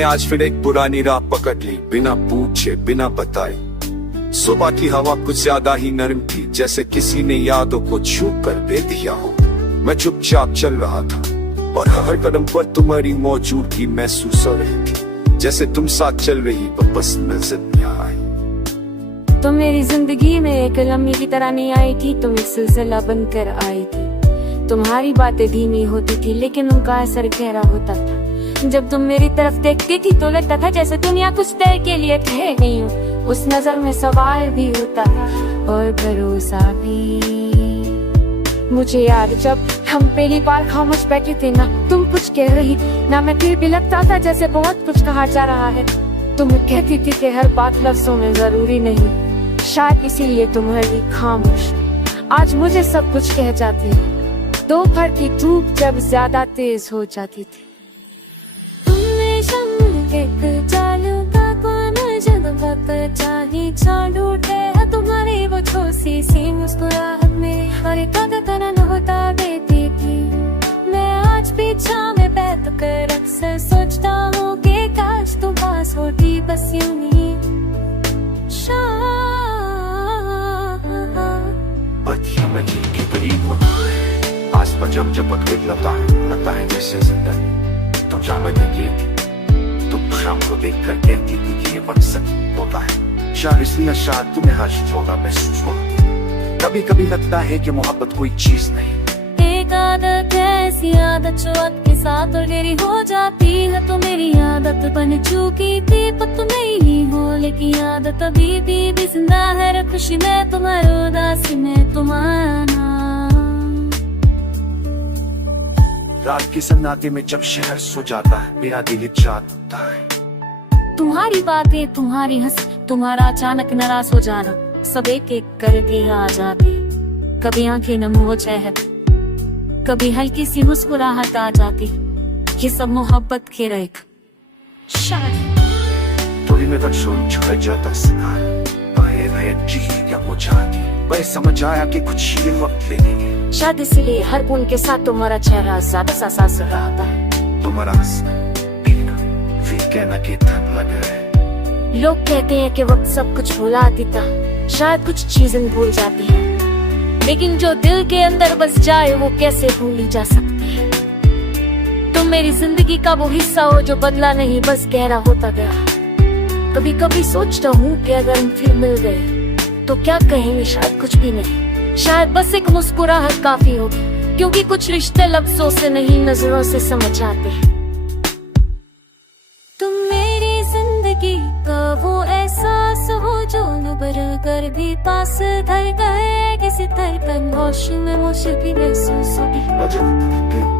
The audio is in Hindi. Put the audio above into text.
तुमने आज फिर एक पुरानी राह पकड़ ली, बिना पूछे बिना बताए। सुबह की हवा कुछ ज्यादा ही नरम थी, जैसे किसी ने यादों को छू कर दे दिया हो। मैं चुपचाप चल रहा था और हर कदम पर तुम्हारी मौजूदगी महसूस हो रही थी, जैसे तुम साथ चल रही पर बस नजर नहीं आई। तुम मेरी जिंदगी में एक लम्हे की तरह नहीं आई थी, तुम एक सिलसिला बनकर आई थी। तुम्हारी बातें धीमी होती थी लेकिन उनका असर गहरा होता था। जब तुम मेरी तरफ देखती थी तो लगता था जैसे दुनिया कुछ देर के लिए ठहर गई हो। उस नजर में सवाल भी होता था और भरोसा भी। मुझे याद जब हम पहली बार खामोश बैठे थे, ना तुम कुछ कह रही ना मैं, फिर भी लगता था जैसे बहुत कुछ कहा जा रहा है। तुम कहती थी कि हर बात लफ्जों में जरूरी नहीं, शायद इसीलिए तुम्हारी खामोश आज मुझे सब कुछ कह जाती है। दोपहर की धूप जब ज्यादा तेज हो जाती थी, तुमने शम्ल के चालू का कोना जब वक्त चाही चालू है तुम्हारी वो छोटी सी मुस्कुराहट में हर एक कदम होता देती थी। मैं आज पीछा में बैठ कर अक्सर सोचता हूँ कि काश तुम पास होती बस यूं ही। आस पर जब पकड़ लगता है जैसे जिंदगी तुम जाने देंगे। तुम शाम को देख कर कहती थी कि ये वक्त सच होता है, शायद इसलिए शायद तुम्हें हर होगा महसूस होती। कभी कभी लगता है कि मोहब्बत कोई चीज नहीं, एक आदत ऐसी आदत जो वक्त के साथ और गहरी हो जाती है। तो मेरी आदत बन चुकी थी पर तुम नहीं हो, लेकिन आदत अभी भी जिंदा है। खुशी में तुम्हारा, उदासी में तुम्हारा नाम। रात के सन्नाटे में जब शहर सो जाता है, मेरा दिल चाहता है तुम्हारी बातें, तुम्हारी हंसी, तुम्हारा अचानक नाराज हो जाना, सब एक एक करके आ जाती। कभी आंखें नम हो जाए, कभी हल्की सी मुस्कुराहट आ जाती। ये सब मोहब्बत के रेख शायद थोड़ी में तक छुड़ जाता सिखा क्या हो जाती। वह समझ आया कि कुछ ही वक्त लेंगे, शायद इसलिए हर पल के साथ तुम्हारा चेहरा ज्यादा सा सास रहा था। तुम्हारा हंसना फिर कहना कि थक लग रहा है। लोग कहते हैं कि वक्त सब कुछ भुला देता, शायद कुछ चीजें भूल जाती है, लेकिन जो दिल के अंदर बस जाए वो कैसे भूली जा सकती है। तुम मेरी जिंदगी का वो हिस्सा हो जो बदला नहीं, बस गहरा होता गया। कभी कभी सोचता हूँ कि अगर हम फिर मिल गए तो क्या कहेंगे, शायद कुछ भी नहीं, शायद बस एक मुस्कुराहट काफी हो, क्योंकि कुछ रिश्ते लफ्जों से नहीं नजरों से समझ आते हैं। तुम मेरी जिंदगी का वो एहसास हो जो न बदल कर भी पास धर गए, किसी धड़कन होश में मुश्किल महसूस होगी।